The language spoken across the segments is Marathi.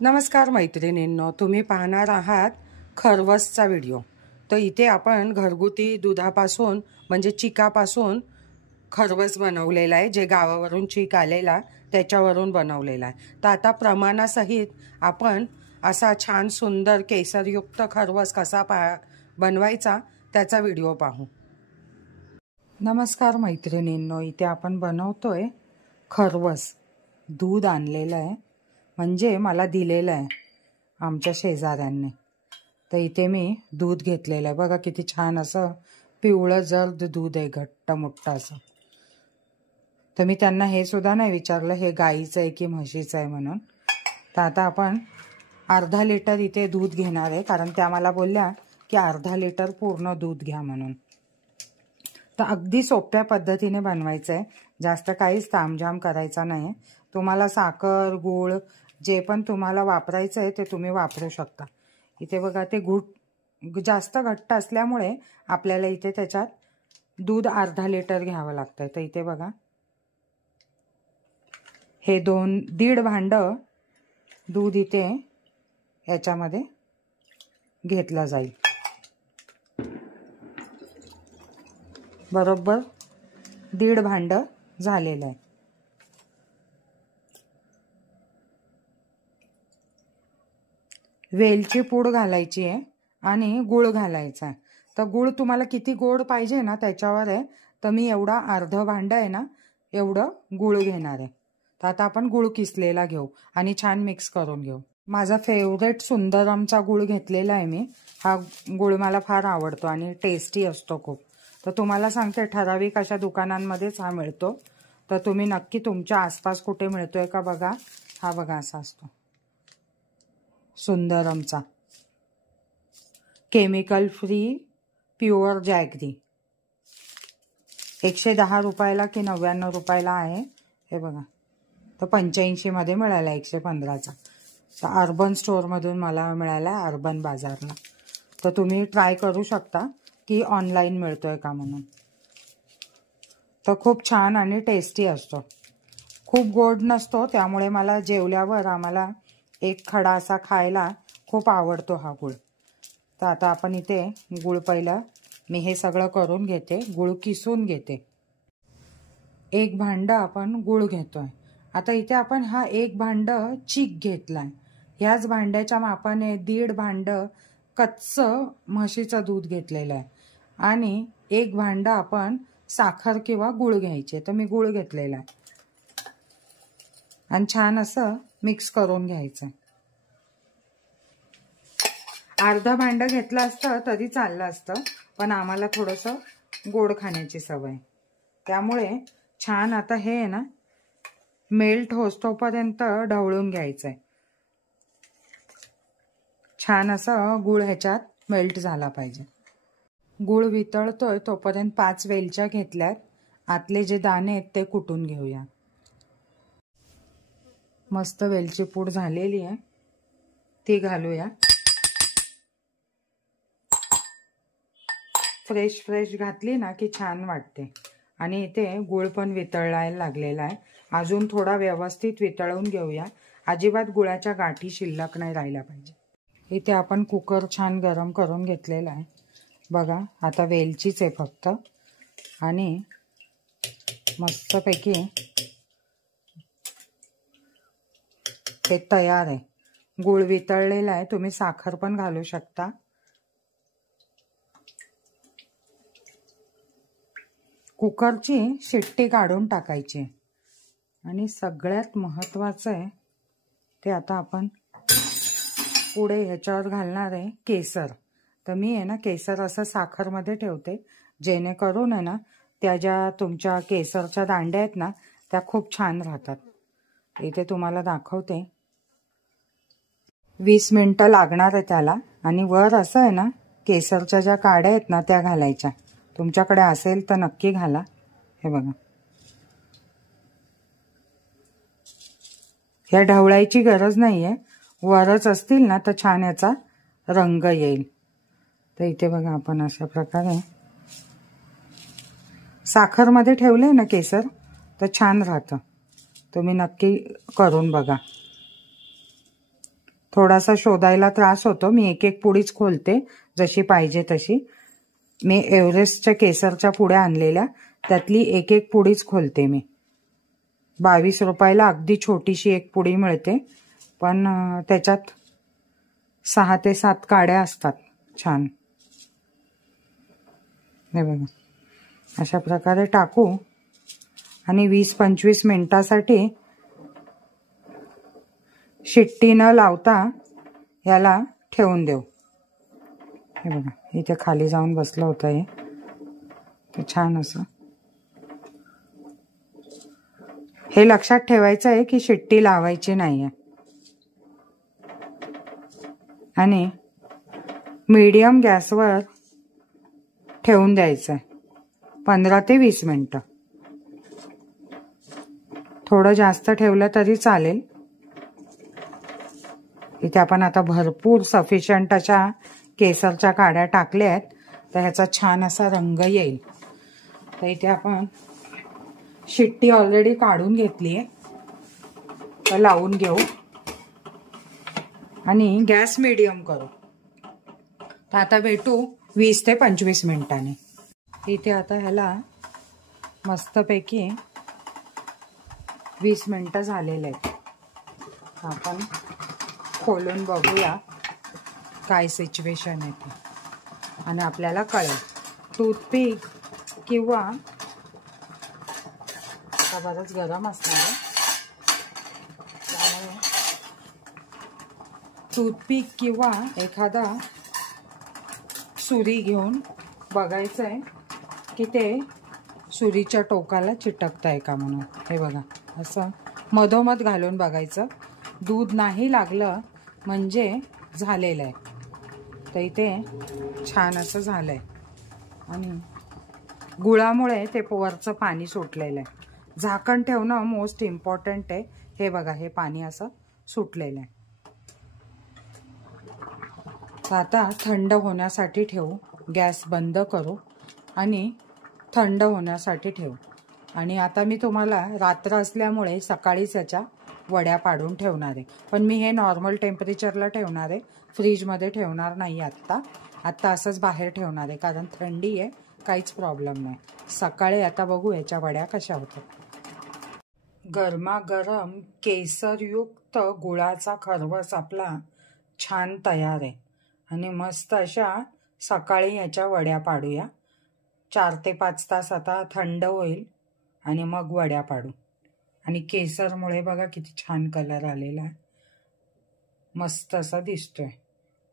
नमस्कार मैत्रिणींनो, तुम्ही पाहणार आहात खरवसचा व्हिडिओ। तर इथे आपण घरगुती दुधापासून म्हणजे चिकापासून खरवस बनवलेला आहे, जे गावावरून चीक आलेला त्याच्यावरून बनवलेला आहे। तर आता प्रमाणासहित आपण असा छान सुंदर केसरयुक्त खरवस कसा बनवायचा त्याचा व्हिडिओ पाहू। नमस्कार मैत्रिणींनो, इथे आपण बनवतोय खरवस। दूध आणलेलं आहे, म्हणजे मला दिलेलं आहे आमच्या शेजाऱ्यांनी। तर इथे मी दूध घेतलेलं आहे, बघा किती छान असं पिवळं जर्द दूध आहे, घट्ट मोठं असं। तर मी त्यांना हे सुद्धा नाही विचारलं हे गाईचं आहे की म्हशीचं आहे म्हणून। तर आता आपण अर्धा लिटर इथे दूध घेणार आहे, कारण त्या मला बोलल्या की अर्धा लिटर पूर्ण दूध घ्या म्हणून। तर अगदी सोप्या पद्धतीने बनवायचं आहे, जास्त काहीच तामझाम करायचा नाही। तुम्हाला साखर गूळ जे पण तुम्हाला वापरायचं आहे ते तुम्ही वापरू शकता। इथे बघा ते गूळ जास्त घट्ट असल्यामुळे आपल्याला इथे त्याच्यात दूध अर्धा लिटर घ्यावं लागतं। तर इथे बघा हे 1.5 भांड दूध इथे याच्यामध्ये घेतलं जाईल। बरोबर 1.5 भांड झालेलं आहे। वेलची पूड घालायची आहे आणि गूळ घालायचा आहे। तर गूळ तुम्हाला किती गोड पाहिजे ना त्याच्यावर आहे। तर मी एवढा अर्धा भांड आहे ना एवढं गूळ घेणार आहे। तर आता आपण गूळ किसलेला घेऊ आणि छान मिक्स करून घेऊ। माझा फेवरेट सुंदरमचा गूळ घेतलेला आहे मी। हा गूळ मला फार आवडतो आणि टेस्टी असतो खूप। तर तुम्हाला सांगते ठराविक अशा दुकानांमध्येच हा मिळतो। तर तुम्ही नक्की तुमच्या आसपास कुठे मिळतोय का बघा। हा बघा असा असतो सुंदरमचा, केमिकल फ्री प्युअर जॅगरी। 110 रुपयाला की 99 रुपयाला आहे हे बघा। तर 85 मध्ये मिळाला 115चा। तर अर्बन स्टोअर मधून मला मिळाला, अर्बन बाजारला। तर तुम्ही ट्राय करू शकता की ऑनलाईन मिळतोय का म्हणून। तर खूप छान आणि टेस्टी असतो, खूप गोड नसतो, त्यामुळे मला जेवल्यावर आम्हाला एक खडा असा खायला खूप आवडतो हा गूळ। तर आता आपण इथे गूळ पहिलं मी हे सगळं करून घेते, गूळ किसून घेते। 1 भांड आपण गूळ घेतोय। आता इथे आपण हा 1 भांड चीक घेतलाय। ह्याच भांड्याच्या मापाने 1.5 भांड कच्चं म्हशीचं दूध घेतलेलं आहे आणि 1 भांड आपण साखर किंवा गूळ घ्यायचे। तर मी गूळ घेतलेला आहे आणि छान असं मिक्स करून घ्यायचं। अर्धा भांड घेतलं असतं तरी चाललं असतं, पण आम्हाला थोडंसं गोड खाण्याची सवय, त्यामुळे छान आता हे आहे ना मेल्ट होस्तोपर्यंत ढवळून घ्यायचंय। छान असं गूळ ह्याच्यात मेल्ट झाला पाहिजे। गूळ वितळतोय तोपर्यंत 5 वेलच्या घेतल्यात, आतले जे दाणे आहेत ते कुटून घेऊया। मस्त वेलची पूड झालेली आहे, ती घालूया। फ्रेश घातली ना की छान वाटते। आणि इथे गूळ पण वितळायला लागलेला आहे, अजून थोडा व्यवस्थित वितळवून घेऊया। अजिबात गुळाच्या गाठी शिल्लक नाही राहिला पाहिजे। इथे आपण कुकर छान गरम करून घेतलेला आहे बघा। आता वेलचीच आहे फक्त आणि मस्तपैकी हे तयार आहे। गूळ वितळलेला आहे, तुम्ही साखर पण घालू शकता। कुकरची शिट्टी काढून टाकायची आणि सगळ्यात महत्त्वाचं आहे ते आता आपण पुढे ह्याच्यावर घालणार आहे केसर। तर मी आहे ना केसर असं साखरमध्ये ठेवते, जेणेकरून आहे ना त्या ज्या तुमच्या केसरच्या दांड्या आहेत ना त्या खूप छान राहतात। इथे तुम्हाला दाखवते 20 मिनिटं लागणार आहे त्याला। आणि वर असं आहे ना केसरच्या ज्या काड्या आहेत ना त्या घालायच्या, तुमच्याकडे असेल तर नक्की घाला। हे बघा, ह्या ढवळायची गरज नाहीये, वरच असतील ना तर छान याचा रंग येईल। तर इथे बघा आपण अशा प्रकारे साखरमध्ये ठेवले ना केसर तर छान राहतं। तुम्ही नक्की करून बघा। थोडासा शोधायला त्रास होतो. मी एक एक पुडीच खोलते जशी पाहिजे तशी. मी एव्हरेस्टच्या केसरच्या पुड्या आणलेल्या, त्यातली एक एक पुडीच खोलते मी. 22 रुपयाला अगदी छोटीशी एक पुडी मिळते, पण त्याच्यात 6 ते 7 काड्या असतात छान. हे बघा, अशा प्रकारे टाकू आणि 20-25 मिनिटासाठी शिट्टी न लावता याला ठेवून देऊ. हे बघा, इथे खाली जाऊन बसलं होतं हे, ते छान असं. हे लक्षात ठेवायचं आहे की शिट्टी लावायची नाहीये आणि मीडियम गॅसवर ठेवून द्यायचं आहे 15 ते 20 मिनिटं. थोडं जास्त ठेवलं तरी चालेल. इथे आपण आता भरपूर सफिशियंट अशा केसरच्या काड्या टाकल्या आहेत, तर ह्याचा छान असा रंग येईल. तर इथे आपण शिट्टी ऑलरेडी काढून घेतली आहे, तर लावून घेऊ आणि गॅस मीडियम करू. तर आता भेटू 20 ते 25 मिनिटांनी. इथे आता ह्याला मस्तपैकी 20 मिनिटं झालेले आहेत. आपण खोलून बघूया काय सिच्युएशन आहे ते आणि आपल्याला कळेल. टूथपिक किंवा आता बरंच गरम असणार आहे, त्यामुळे टूथपिक किंवा एखादा सुरी घेऊन बघायचं आहे की ते सुरीच्या टोकाला चिटकतंय का म्हणून. हे बघा, असं मधोमध घालून बघायचं. दूध नाही लागलं म्हणजे झालेलं आहे. तर इथे छान असं झालंय आणि गुळामुळे ते वरचं पाणी सुटलेलं आहे. झाकण ठेवणं मोस्ट इम्पॉर्टंट आहे. हे बघा, हे पाणी असं सुटलेलं आहे. तर आता थंड होण्यासाठी ठेवू. गॅस बंद करू आणि थंड होण्यासाठी ठेवू. आणि आता मी तुम्हाला रात्र असल्यामुळे सकाळीच याच्या वड्या पाडून ठेवणार आहे. पण मी हे नॉर्मल टेम्परेचरला ठेवणार आहे, फ्रीजमध्ये ठेवणार नाही. आत्ता असंच बाहेर ठेवणार आहे, कारण थंडी आहे, काहीच प्रॉब्लेम नाही. सकाळी आता बघू याच्या वड्या कशा होतात. गरमागरम केसरयुक्त गुळाचा खरवस आपला छान तयार आहे आणि मस्त अशा सकाळी याच्या वड्या पाडूया. 4 ते 5 तास आता थंड होईल आणि मग वड्या पाडू. आणि केसरमुळे बघा किती छान कलर आलेला आहे, मस्त असा दिसतोय.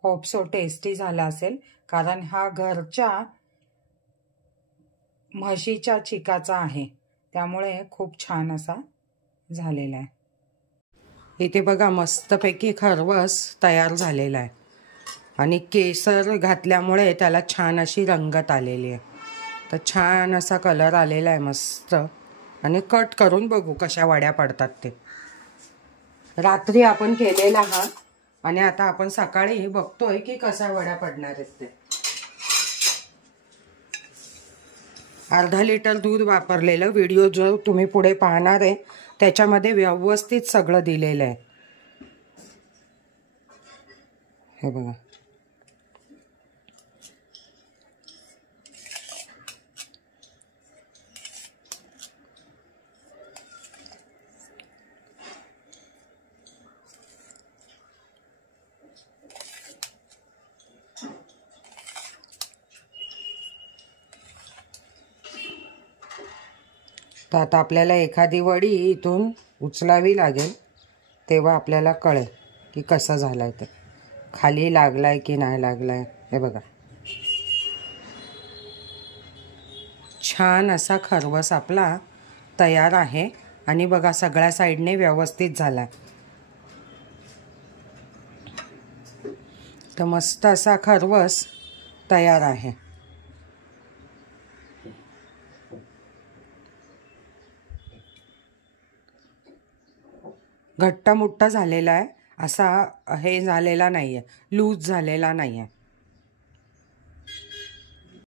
होप सो टेस्टी झाला असेल, कारण हा घरच्या म्हशीच्या चिकाचा आहे, त्यामुळे खूप छान असा झालेला आहे. इथे बघा, मस्तपैकी खरवस तयार झालेला आहे आणि केसर घातल्यामुळे त्याला छान अशी रंगत आलेली आहे. तर छान असा कलर आलेला आहे मस्त. आणि कट करून बघू कशा वड्या पडतात ते. रात्री आपण केलेला हा आणि आता आपण सकाळी बघतोय की कशा वड्या पडणार आहेत ते. अर्धा लिटर दूध वापरलेलं. व्हिडिओ जो तुम्ही पुढे पाहणार आहे त्याच्यामध्ये व्यवस्थित सगळं दिलेलं आहे. हे बघा, तर आता आपल्याला एखादी वडी इथून उचलावी लागेल, तेव्हा आपल्याला कळेल की कसं झालंय ते, खाली लागलाय की नाही लागलाय. हे बघा, छान असा खरवस आपला तयार आहे आणि बघा सगळ्या साईडने व्यवस्थित झाला. तर मस्त असा खरवस तयार आहे. घट्ट मुट्टा झालेला आहे, असा हे झालेला नाहीये, लूज झालेला नाहीये.